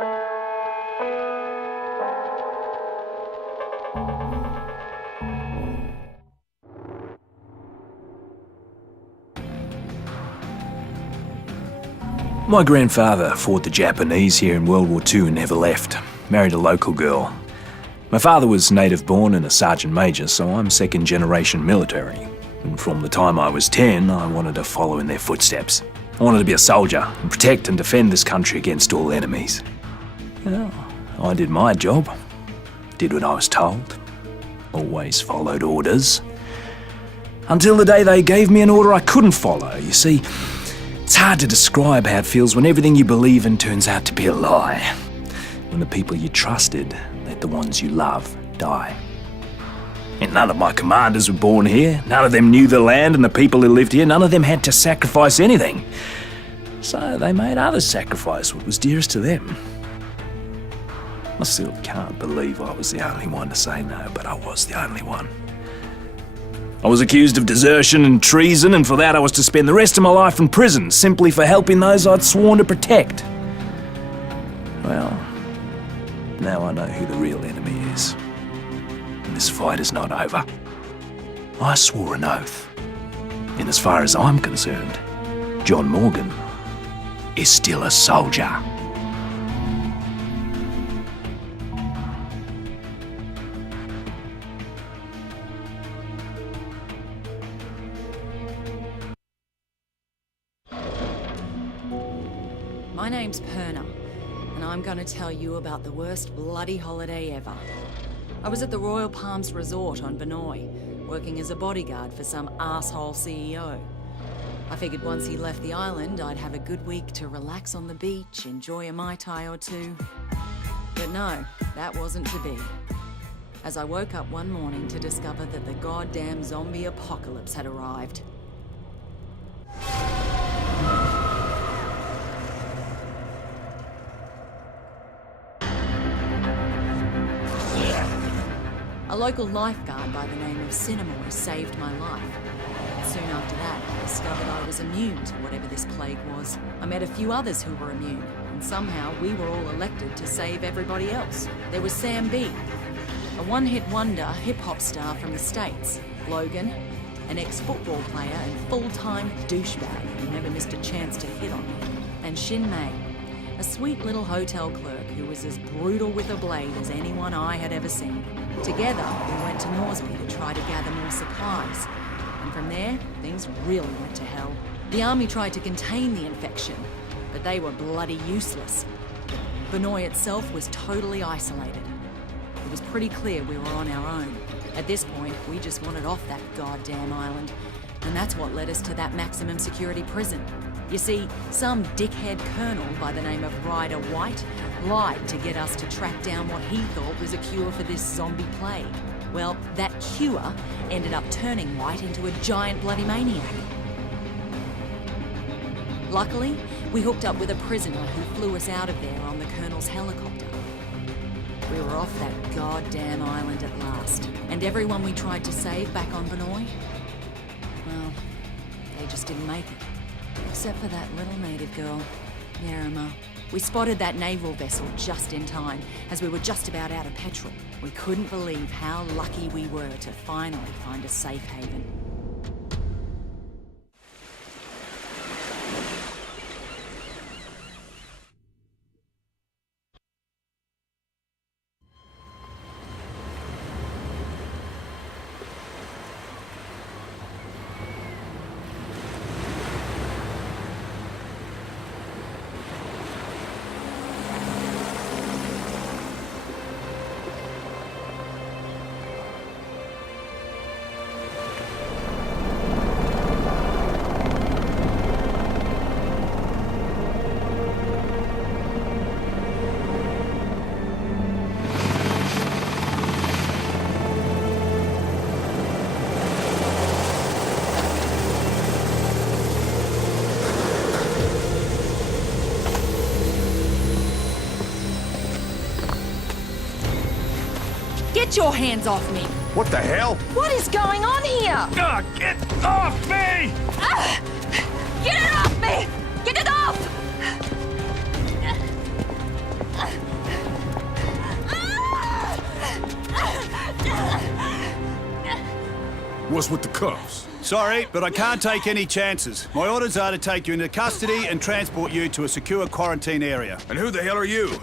My grandfather fought the Japanese here in World War II and never left. Married a local girl. My father was native born and a sergeant major, so I'm second generation military. And from the time I was 10, I wanted to follow in their footsteps. I wanted to be a soldier and protect and defend this country against all enemies. Well, I did my job. Did what I was told. Always followed orders. Until the day they gave me an order I couldn't follow. You see, it's hard to describe how it feels when everything you believe in turns out to be a lie. When the people you trusted let the ones you love die. And none of my commanders were born here. None of them knew the land and the people who lived here. None of them had to sacrifice anything. So they made others sacrifice what was dearest to them. I still can't believe I was the only one to say no, but I was the only one. I was accused of desertion and treason, and for that I was to spend the rest of my life in prison, simply for helping those I'd sworn to protect. Well, now I know who the real enemy is. And this fight is not over. I swore an oath. And as far as I'm concerned, John Morgan is still a soldier. My name's Perna, and I'm gonna tell you about the worst bloody holiday ever. I was at the Royal Palms Resort on Benoi, working as a bodyguard for some asshole CEO. I figured once he left the island, I'd have a good week to relax on the beach, enjoy a Mai Tai or two. But no, that wasn't to be. As I woke up one morning to discover that the goddamn zombie apocalypse had arrived. A local lifeguard by the name of Cinemoy saved my life. Soon after that, I discovered I was immune to whatever this plague was. I met a few others who were immune, and somehow we were all elected to save everybody else. There was Sam B, a one-hit wonder hip-hop star from the States. Logan, an ex-football player and full-time douchebag who never missed a chance to hit on me. And Shin Mei, a sweet little hotel clerk who was as brutal with a blade as anyone I had ever seen. Together, we went to Norsby to try to gather more supplies. And from there, things really went to hell. The army tried to contain the infection, but they were bloody useless. Benoi itself was totally isolated. It was pretty clear we were on our own. At this point, we just wanted off that goddamn island. And that's what led us to that maximum security prison. You see, some dickhead colonel by the name of Ryder White lied to get us to track down what he thought was a cure for this zombie plague. Well, that cure ended up turning White into a giant bloody maniac. Luckily, we hooked up with a prisoner who flew us out of there on the colonel's helicopter. We were off that goddamn island at last. And everyone we tried to save back on Benoi, well, they just didn't make it. Except for that little native girl, Nerima. We spotted that naval vessel just in time, as we were just about out of petrol. We couldn't believe how lucky we were to finally find a safe haven. Get your hands off me! What the hell? What is going on here? Get off me! Get it off me! Get it off! What's with the cuffs? Sorry, but I can't take any chances. My orders are to take you into custody and transport you to a secure quarantine area. And who the hell are you?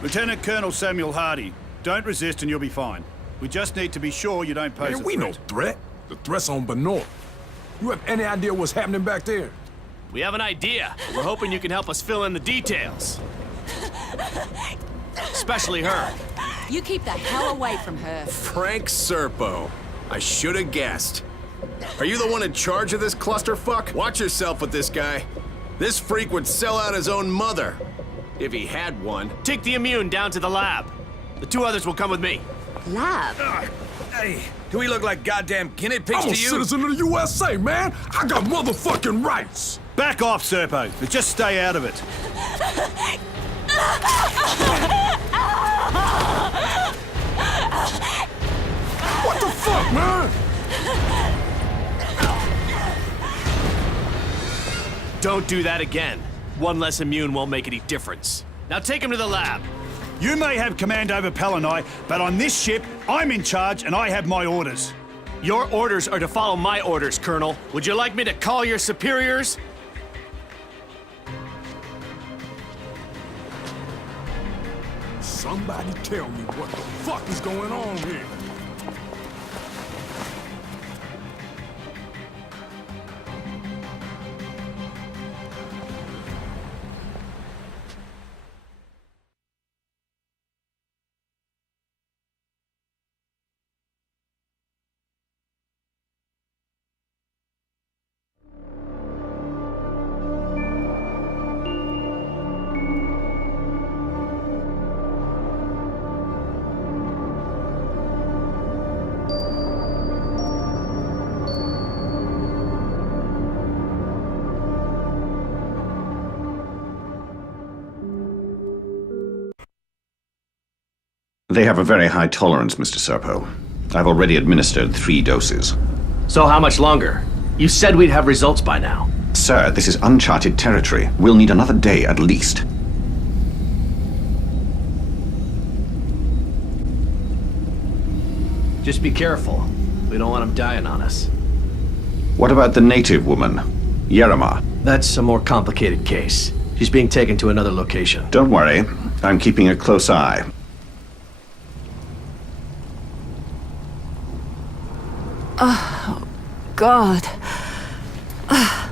Lieutenant Colonel Samuel Hardy. Don't resist and you'll be fine. We just need to be sure you don't pose Man, a we no threat. threat. The threat's on Benoit. You have any idea what's happening back there? We have an idea. We're hoping you can help us fill in the details. Especially her. You keep the hell away from her. Frank Serpo. I should have guessed. Are you the one in charge of this clusterfuck? Watch yourself with this guy. This freak would sell out his own mother. If he had one. Take the immune down to the lab. The two others will come with me. Lab? Hey, do we look like goddamn guinea pigs I'm a to you? citizen of the USA, man. I got motherfucking rights. Back off, Serpo, but just stay out of it. What the fuck, man? Don't do that again. One less immune won't make any difference. Now take him to the lab. You may have command over Palanai, but on this ship, I'm in charge and I have my orders. Your orders are to follow my orders, Colonel. Would you like me to call your superiors? Somebody tell me what the fuck is going on here. They have a very high tolerance, Mr. Serpo. I've already administered 3 doses. So how much longer? You said we'd have results by now. Sir, this is uncharted territory. We'll need another day at least. Just be careful. We don't want him dying on us. What about the native woman, Yerima? That's a more complicated case. She's being taken to another location. Don't worry. I'm keeping a close eye. Oh, God.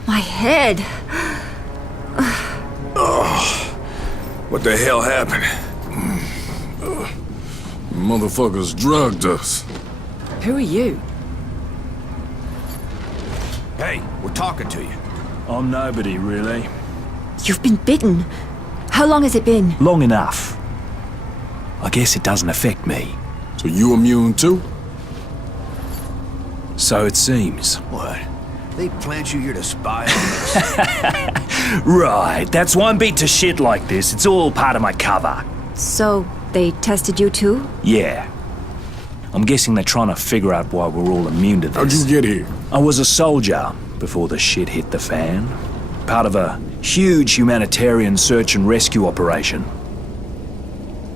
My head. What the hell happened? Motherfuckers drugged us. Who are you? Hey, we're talking to you. I'm nobody, really. You've been bitten. How long has it been? Long enough. I guess it doesn't affect me. So you immune too? So it seems. What? They plant you here to spy on us? Right, that's why I'm beat to shit like this. It's all part of my cover. So, they tested you too? Yeah. I'm guessing they're trying to figure out why we're all immune to How'd this. you get here? I was a soldier before the shit hit the fan. Part of a huge humanitarian search and rescue operation.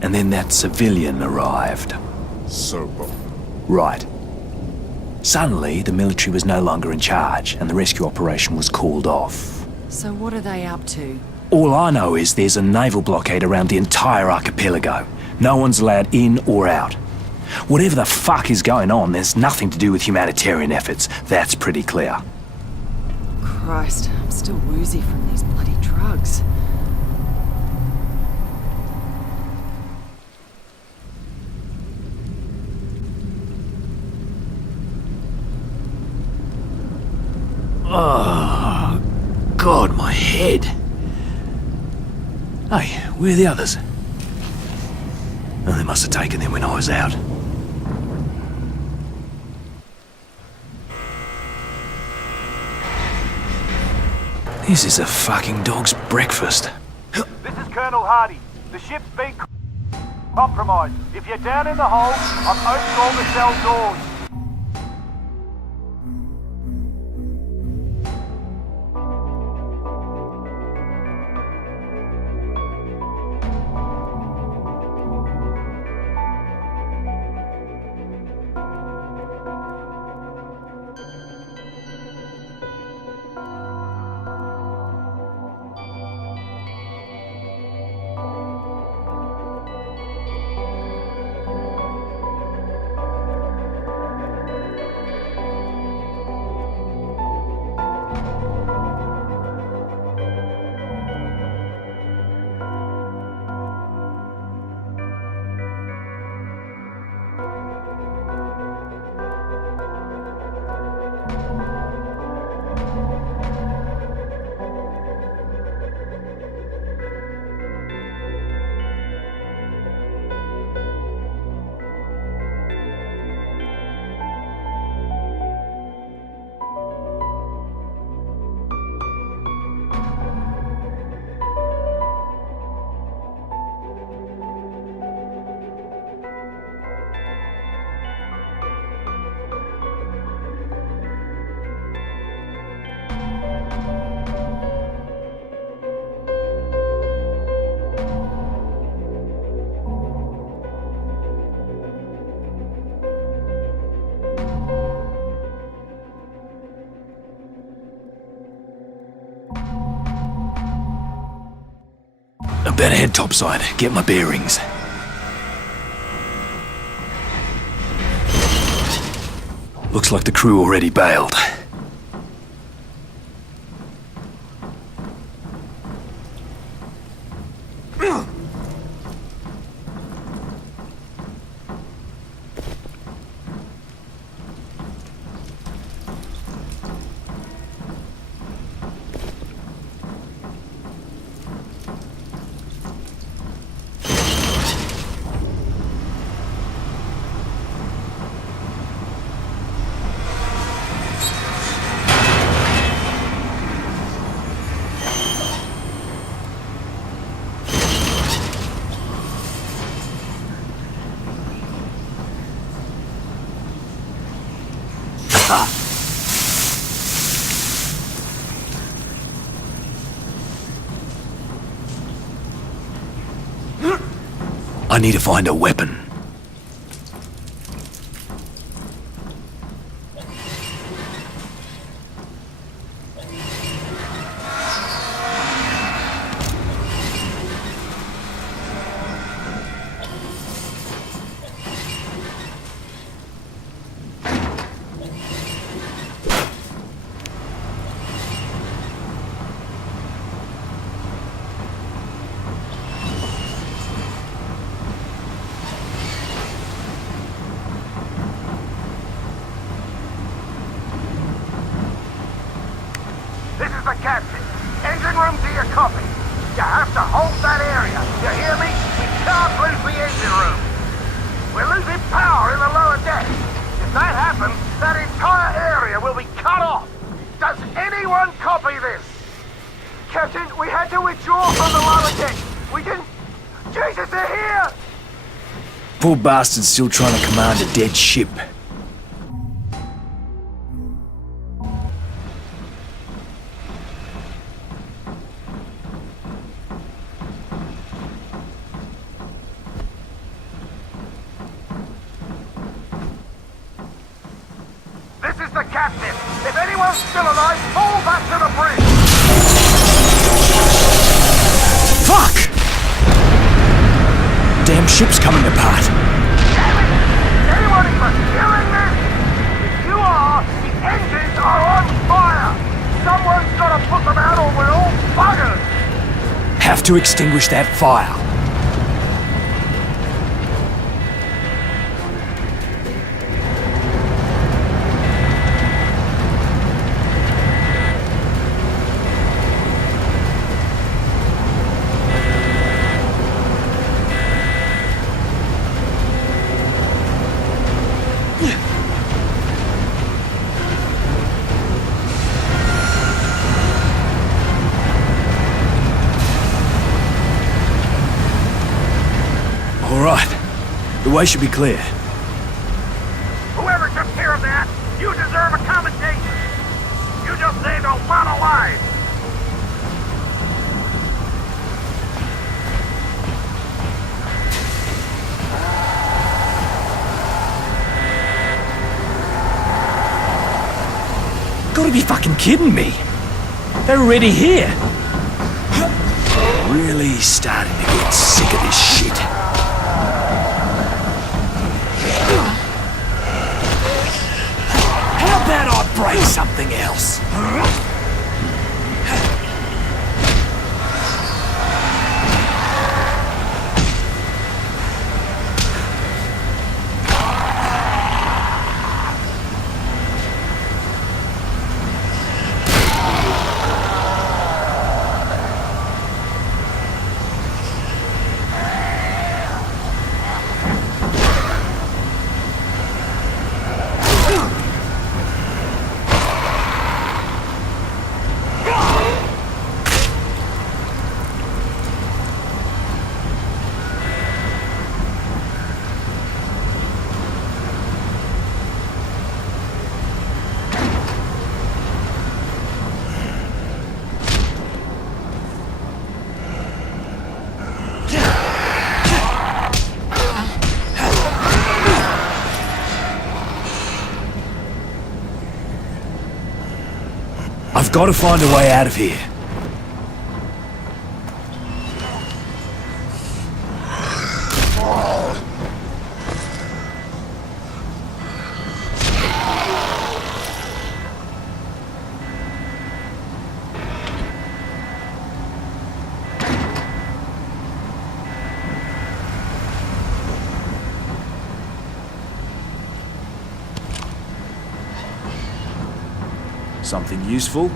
And then that civilian arrived. Serpo. Right. Suddenly, the military was no longer in charge, and the rescue operation was called off. So what are they up to? All I know is there's a naval blockade around the entire archipelago. No one's allowed in or out. Whatever the fuck is going on, there's nothing to do with humanitarian efforts. That's pretty clear. Christ, I'm still woozy from these bloody drugs. Oh, God, my head. Hey, where are the others? Oh, they must have taken them when I was out. This is a fucking dog's breakfast. This is Colonel Hardy. The ship's been compromised. If you're down in the hold, I've opened all the cell doors. Better head topside, get my bearings. Looks like the crew already bailed. I need to find a weapon. This is the captain. Engine room to your copy. You have to hold that area. You hear me? We can't lose the engine room. We're losing power in the lower deck. If that happens, that entire area will be cut off. Does anyone copy this? Captain, we had to withdraw from the lower deck. We didn't... Jesus, they're here! Poor bastard's still trying to command a dead ship. This is the captain. If anyone's still alive, fall back to the bridge. Fuck! Damn ship's coming apart. Damn it! Is anyone even hearing this? If you are, the engines are on fire. Someone's got to put them out or we're all buggered. Have to extinguish that fire. All right. The way should be clear. Whoever took care of that, you deserve a commendation. You just saved a lot of lives. Gotta be fucking kidding me. They're already here. Really starting to get sick of this shit. How about I break something else? I've got to find a way out of here. Something useful?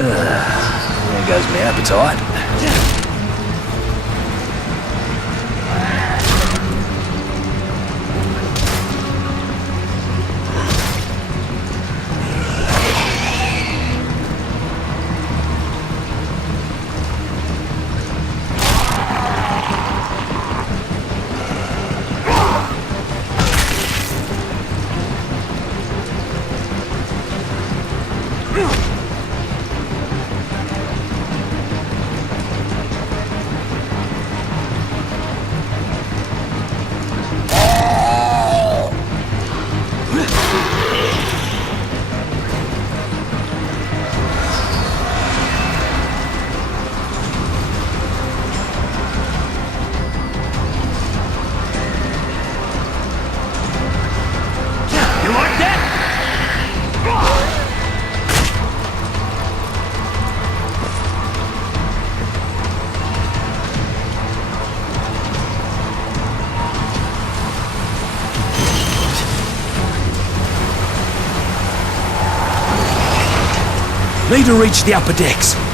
There goes my appetite. Need to reach the upper decks.